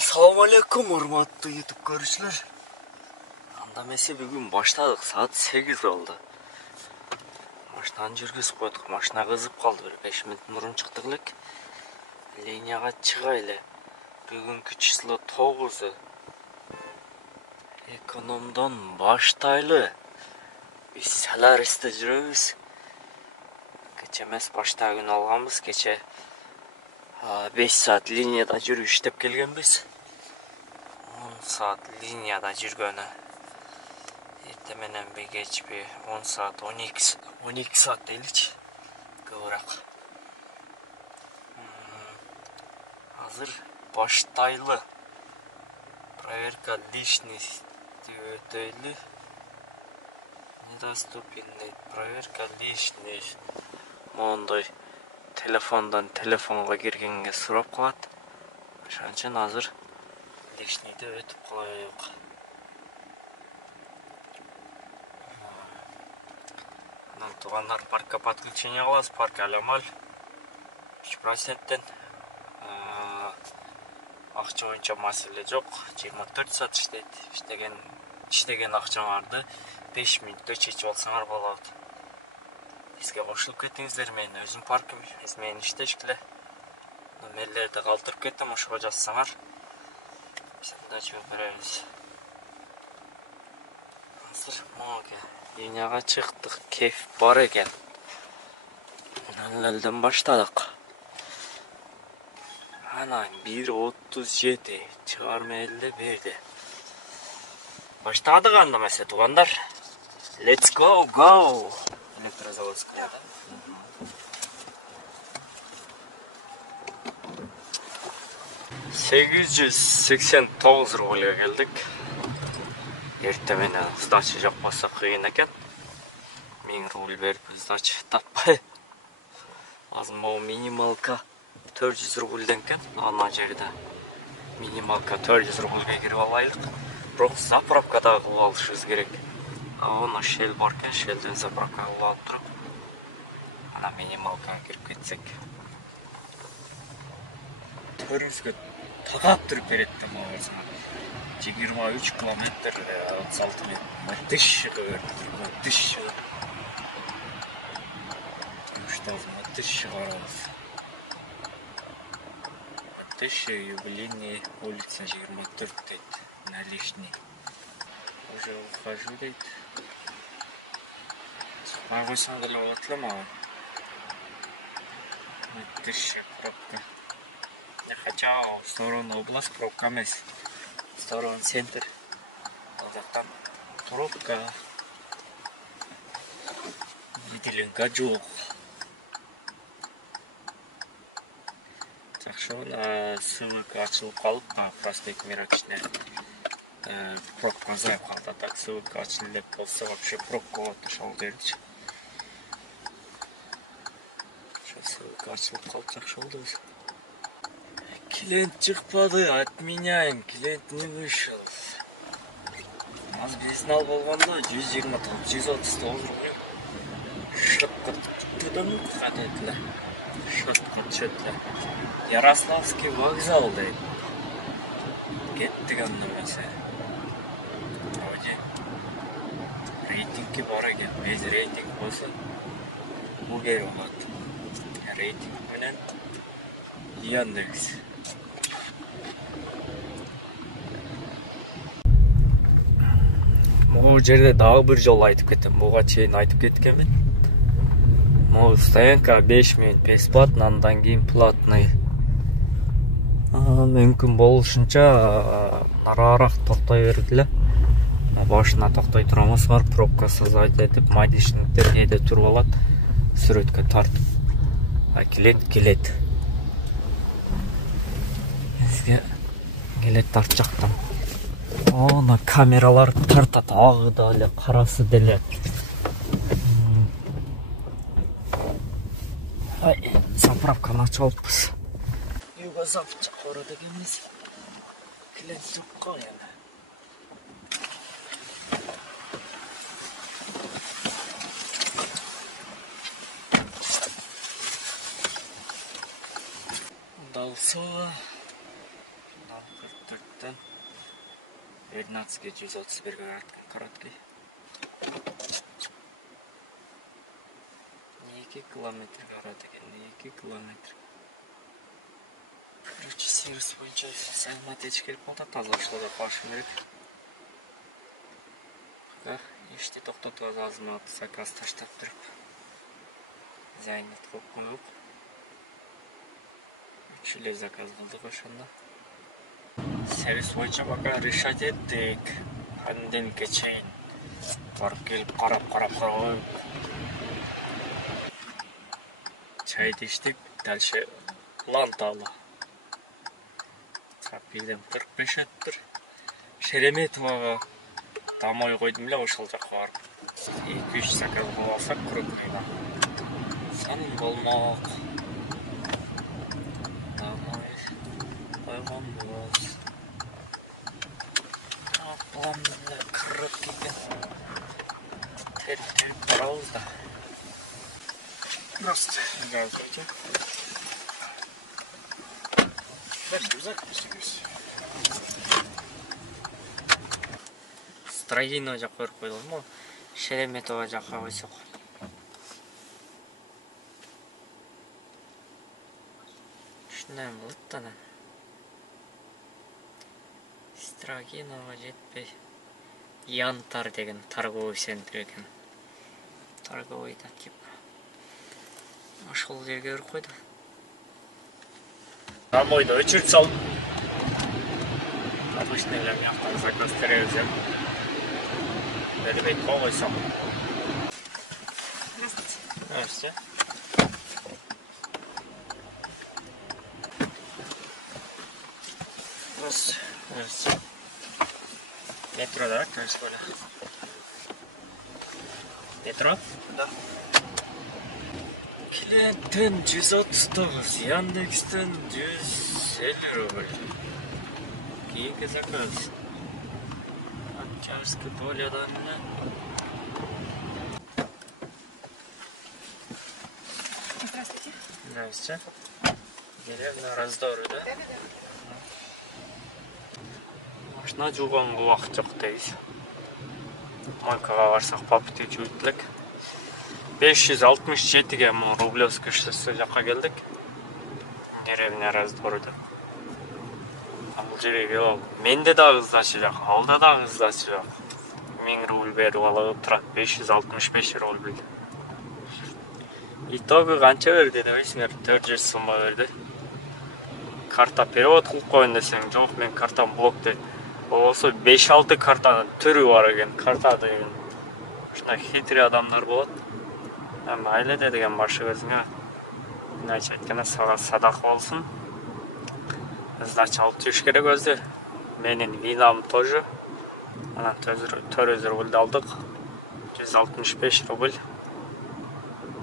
Assalamualaikum урматтуу YouTube көрүүчүлөр. Анда эмесе бүгүн баштадык. Саат 8 болду. Машинаны жүргүзүп койдук. Машина кызып калды. Бир 5 мүнөт мурун чыктык элек. Линияга чыгайлы. Бүгүнкү число 9. Экономдон баштайлы. Биз Соларисте жүрөбүз. Кече эмес башта күн алганбыз. Кече 5 saat liniyada жүрүп иштеп келгенбиз. 10 saat liniyada жүргөнү. Эрте менен би кечпи 10 saat 12 saat дейличи. Көбүрөөк. Азыр баштайлы. Проверка личности өтөйлү. Недоступен проверка личности. Мондой телефондан телефонго киргенге сурап калат. Ошон үчүн азыр личныйды өтүп коелук. Анан туугандар паркка подключение кылабыз. Парк алямал 3%. Акча боюнча маселе жок. 24 saat иштейт. Иштеген акчаңарды 5 мүнөттө чечип алсаңар болот. Бизге кошулуп кетиңиздер, мен өзүм паркым, мен иштешкиле. Номерлерди калтырып кеттим, ошого жазсаңар. Биз анда жооп беребиз. Азыр мага линияга чыктык, кеф бар экен. 0:00-дөн баштадык. Ана 1:37 чыгарма эле берди. Баштадык анда эмесе туугандар. Let's go. Электрозаводская, да? 889 рубльга келдик. Эрте менен сдача жакпаса кыйын экен. 1000 рубль берип сдача таппай. Азыр могу минималка 400 рубльден экен. Ана жерде минималка 400 рубльга кирип алайлык. Бирок заправкада кылып алышыбыз керек. Ана Shell бар экен, Shell'ден заправка кылып алып туруп, ана минималкага кирип кетсек. Төрүбүзгө такап туруп берет да могу. 23 километр 36 метр. Мытыш чыгарабыз. Мытыш юбилейный улица 24 дейт. Наличный. Уже ухожу дейт. Сухай койсоң деле болот эле мага. Мытыш пробка. Хотя в сторону область пробка эмес. В сторону центр. Ал жактан пробка. Выделенка жок. Жакшы ссылка ачылып калып, проспект Мирочная. Пробка зайып калды. Так ссылка ачылып болсо вообще пробка болот ошол жерчи. Ошо ссылка ачылып калып жакшы болду биз. Клиент чыкпады, отменяем. Клиент не вышел. У нас безнал болгондо 129 рубль. Шотко тудым кадетле. Шотко чөтле. Ярославский вокзал дейт. Кеттик анда эмесе. Вроде рейтинги бар экен. Без рейтинг болсо бул кери болот. Рейтинг менен Яндекс. Могу жерде дагы бир жолу айтып кетем. Буга чейин айтып кеткенмин. Могу стоянка 5 мүнөт бесплатно, андан кийин платный. Мүмкүн болушунча нараарак токтой бергиле. Башына токтой турамыздар, пробка создать этип, майдишниктер кээде туруп алат, сүрөткө тартып. Клиент келет. Бизге келет тарт жактан. Ана камералар тартат, агы да эле, карасы деле. Заправканы ачып алыппыз. Юго-запад кора дегенбиз. Клиент жок кой эми. Далсо 44'тен 12'ге 131'ге короткий. 2 километр қарады екен, 2 километр. Короче, сервис бойынша сәлемат етіш керек болды, тазалықшылы да башым керек. Еште тоқтатуға азмады, заказ таштап тұрып. Зайнет қоп қойып. Үшілі заказ қылдық ошында. Сервис бойынша бақа решать еттік. Қанден кечейін. Барып келіп қарап. Чайды іштік, дәлше Ланталы. Сапилден 45 өттір. Шереметоваға домой қойдым ля, ошыл жаққа барып. 2-3 заказ боласақ крупныйға. Саным болмақ. Домой қойған болас. Бұламды кіріп кеткен. Теріп барауыз да. Здравствуйте. Строгино жаққа көріп қойдым ғой. Шереметова жаққа қойсақ. Шынайым бұлыттана. Строгиноға жетпей. Янтар деген торговый центр екен. Торговыйда тип. Ашқыл жерге өріп қойды. Домойды өчіріп салдым. Обычный для меня заказ терезем. Ребят, қойсам. Здравствуйте. Здравствуйте. Метро, да, кажется, Оля? Метро? Да. Клиенттен 139, Яндекстен 150 рубль. Кейінгі заказ. Анчарский полядан. Здравствуйте. Здравствуйте. Деревня Раздоры, да? Машина жуған уақыт жоқ дейіз. Мойкаға барсақ папты жуйтлік. 567-ге мың Рублевский шоссе жаққа келдік. Деревня Раздорыда. Ал жерге ол. Менде дағы ыздачы жақ, алда дағы ыздачы жақ. 1000 рубль беріп алып тұрады. 565 рубль. Итоғы қанша берді дейсіңер? 400 сумма берді. Карта перевод қылып қойын десең, жоқ, мен картам блок дейді. Осы 5-6 картаның түрі бар екен, карта деген. Шына хитрый адамдар болады. Айлы деген баршы өзіңе. Мен айтшы айткені садақ болсын. Сдача алып түш керек өзді. Менің винам тоже. 400 рубль алдық. 165 рубль.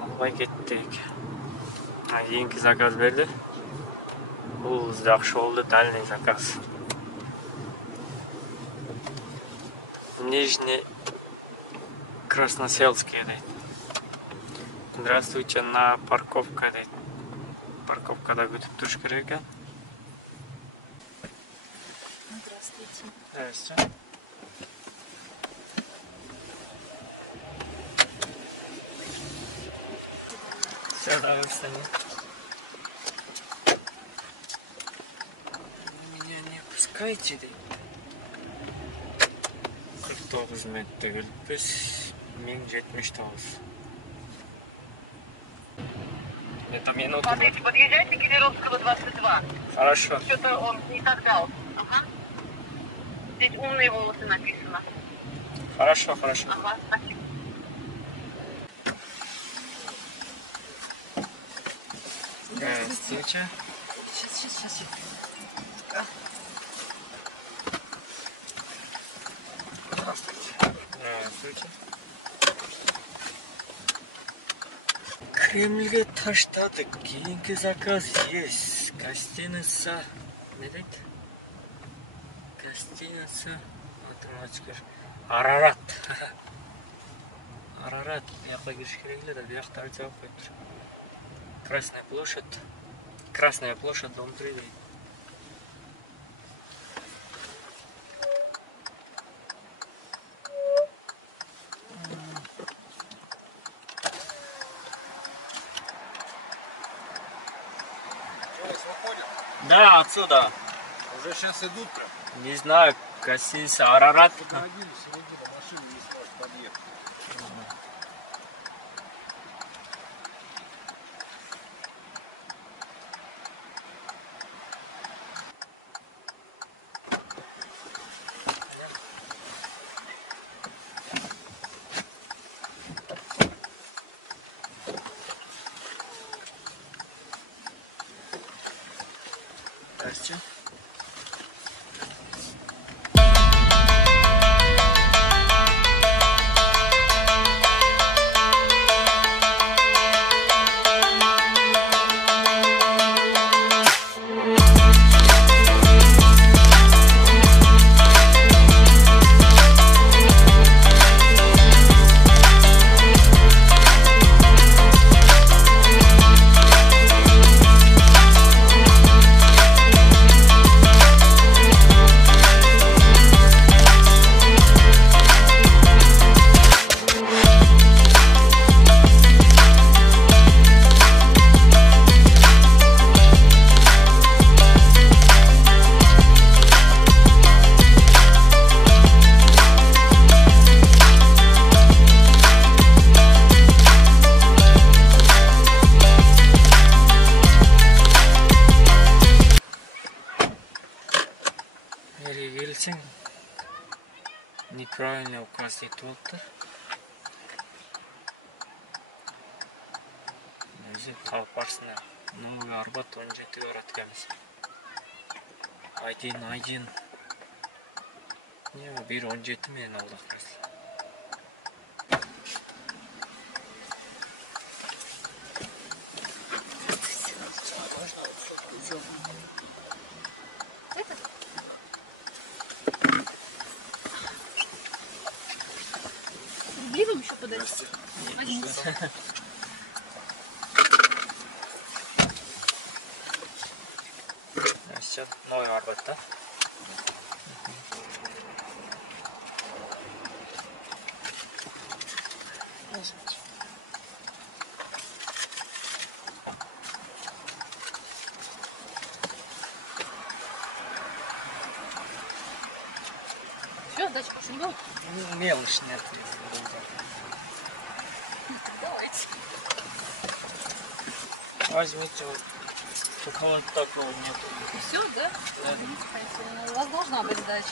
Албай кеттік. Кейінгі заказ берді. Бұл жақшы болды, дальный заказ. Нижний Красноселский дейді. Здравствуйте, на парковка дейді. Парковкада күтіп тұрыш керек екен. Здравствуйте. Здравствуйте. Сюда вы встанете. Меня не пускайте, дейді. 49 метр келіппіз, 1079. Это минута. Смотрите, подъезжайте к Кемеровского 22. Хорошо. Что-то он не так дал. Ага. Здесь умные волосы написано. Хорошо. Ага, спасибо. Здравствуйте. Сейчас. Здравствуйте. Кремльге таштадық. Кейінгі заказ есть. Гостиница. Не дейді? Гостиница. Математикер. Арарат. Арарат. Яққа кіріш керекілі да. Яқтар жауап қойып тұр. Красная площадь, дом 3 дейді. выходят? Да, отсюда. Уже сейчас идут прям. Не знаю, гостиница Арарат. Один в середину машины не сможет подъехать. Здрасте. Nereye gelsin? Неправильно указ етіпті. Өзі қалып барсына. Новый Арбат 17 öğretkenimiz. Aydin. Ne o? Bir 17 mi ne oldu? Рубли вам еще подать? Возьмите. Сейчас новый Арбат, да? Возьмите. Все, дальше больше не будет? Мелочь нет. Давайте. Возьмите вот. Только вот такого нет. Все, да? У вас должна быть сдача.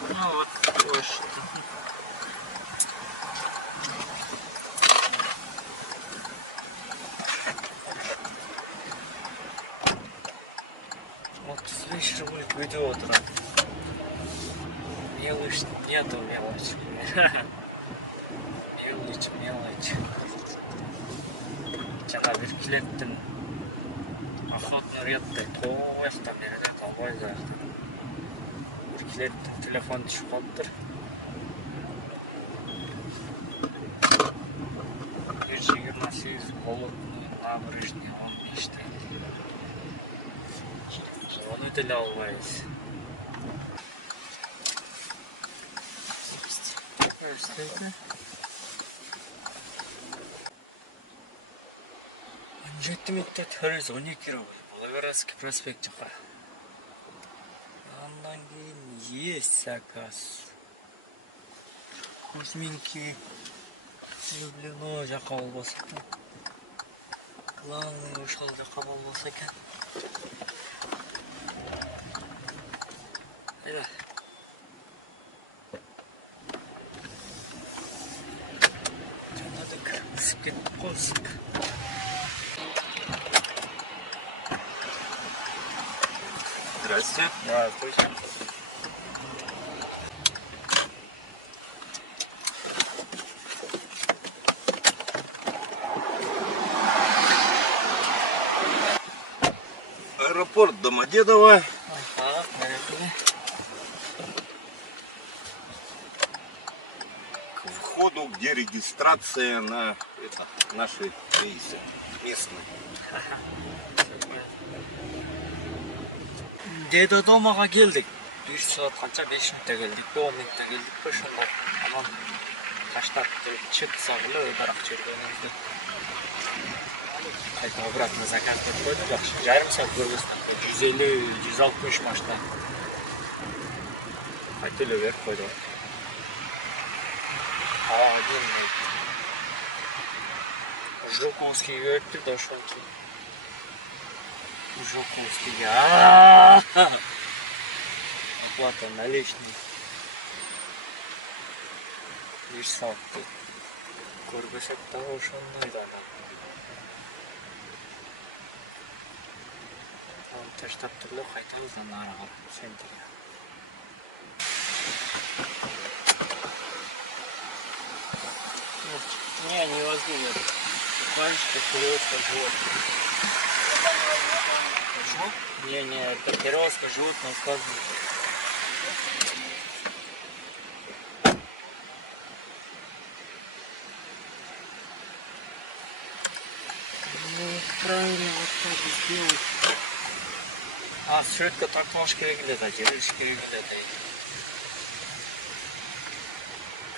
Ну вот больше. Вот с вечера будет видео утро. Мелочь, нету мелочи. Мелочь. Жаңа bir келеттің охотный ретті тояқтан береді қалбай заяқтан. Bir келеттің телефон түшіп қалыптыр. 128 Голубный, набережный, 15. Onu dile almayız. Жеті метте төріз 12 рубль. Володарский проспект жаққа. Ondan кейін есть заказ. Кузьминки. Люблено жаққа болса. Главный ушел жаққа болса екен. Ayva. Жаңадық ісіп кетіп қолсық. Здрасте. Здравствуйте. Аэропорт Домодедово. Ага, наверное. К входу, где регистрация на наши рейсы местные. Dedodamaga geldik. 1 saat qancha 5 minutda keldik. 10 minutda keldik. Shunday. Aman tashlab chet sog'li o'daroq cherganimizda. қайта обратно заказ беріп қойды. Жақсы, жарым сағат көргесін 150-160 машина қайта төлеп беріп қойды. Один Жуковскийге өтті, дошел кейін. Жуковскийге. Оплата наличный. Bir saatті. Көргесек тағы ошондойду адам. Оны таштап туруп кайтабыз, анан ары карап центрге. Не, не возьму я. Буквально перевозка животных. Почему? Не, это перевозка животных сказано. Правильно вот так сделать. Sürekli takmamış керек de, делиш керек de.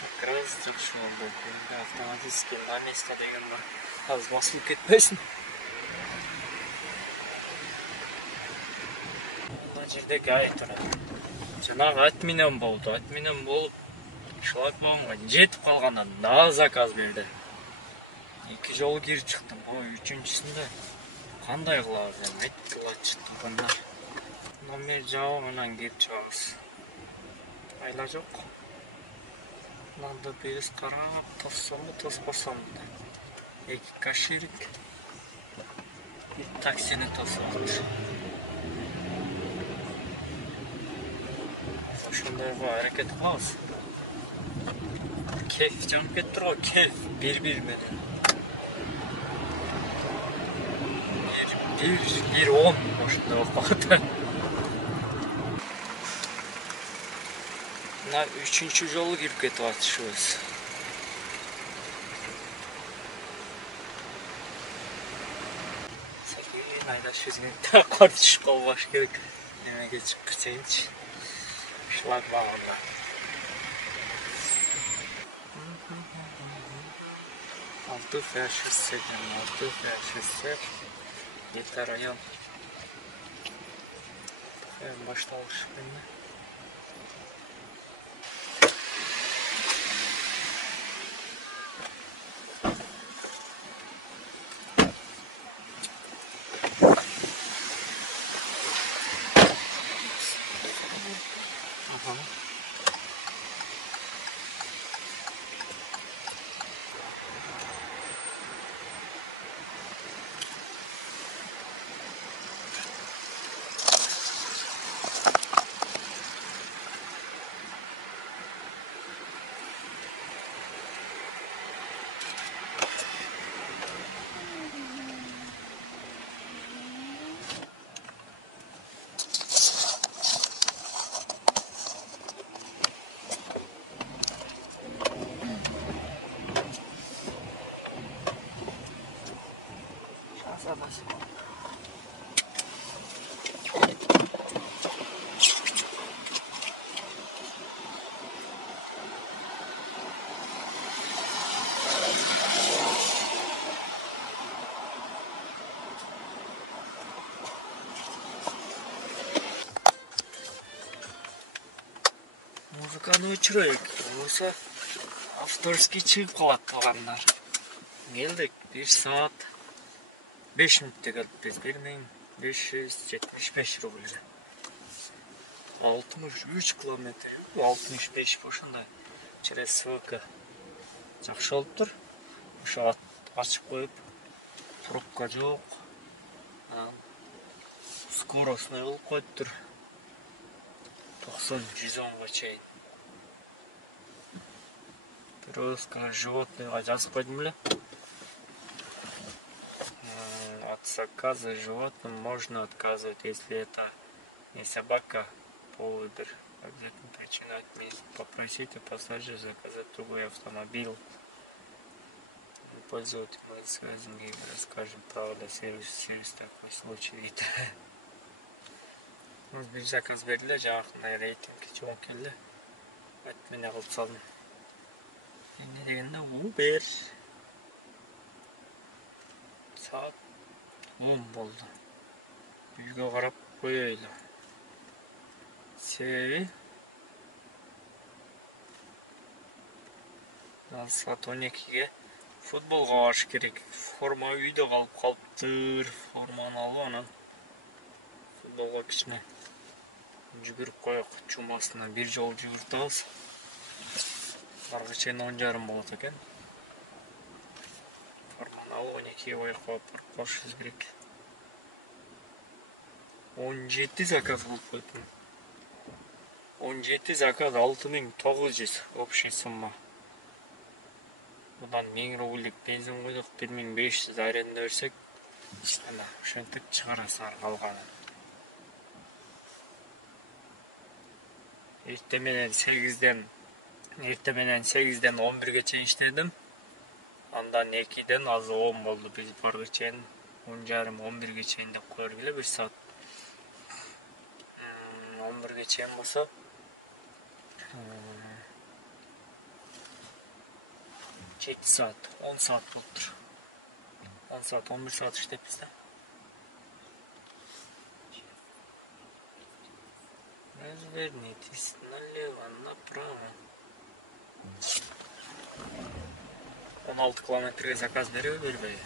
Как раз дұрыс болды. Автоматически на место деген бар. Аз басылып кетпесін. Мына жердегі ай тұрады. Жаңағы атменен болды. Атменен болып шлагбаумға жетіп қалғаннан да заказ берді. 2 жол кирип чыктым. Бұл үчүнчүсүндө кандай кылабыз эми? Айткылачы туугандар. Номер жауабынан кирип чыгабыз. Айла жок. Надо бериз карап, тоссому, тоспосому. 2 каширик. Таксини тособуз. Ошондойго аракет кылабыз. Кейф жанып кетти го, кейф бир-бир менен. 1-10 ошондой болуп калат. Мына 3-чү жолу кирип кетип атышыбыз. Сакин айдашыбыз керек. Кортиш колбаш керек. Немеге чыгып кетейинчи. Шлагбаумда. Алтуфья шоссе, Алтуфья шоссе. Это район. Башталыш менен. Музыканы өчүрөйүк. Болсо авторский чыгып калат калгандар. Келдик 1 саат 5 мүнөттө келиппиз. 1575 рубль. 63 километр. 65 ошондой. Через ссылка. Жакшы болуптур. Ошо ачып коюп, пробка жок. Скоростной болуп коюптур. 90-110 чейин. Перевозка животных жазып койдум эле. От заказа животным можно отказывать, если это не собака, поводырь. Обязательно причина отменить. Попросите пассажира заказать другой автомобиль. Пользователь мы связем и расскажем правда сервис такой случай. Bir zakaz berdiler, жаңақында рейтинг чоң келді. Айтмені қылып салдым. Не дегенде Uber. Saat 10 болды. Үйге қарап қояйлы. Себебі саат 12-ге футболға барыш керек. Форма үйде қалып қалыптыр. Форманы алып, анан футболға кішіне жүгіріп қояқ. Чумасына бір жол жүгіртабыз. Барға чейін 10:30 болады екен. Форманы алып 12-ге қояқ қойып қошыз керек. 17 заказ болып қойдым. 17 заказ 6900 общий сумма. Бұдан 1000 рубльдік бензин қойдық, 1500 аренда берсек, ана ошентип чыгарасың қалғанын. Эртеменен 8-ден 11-ге чейин иштедим. Андан 2-ден азы 10 болду. Биз барга чейин 10:30-11-ге чейин деп коер беле 1 саат. 11-ге чейин болсо 7 saat, 10 saat болуптур. 10 saat, 11 saat иштеппиз да. Развернитесь налево, направо. 16 километрге заказ береби бербейби?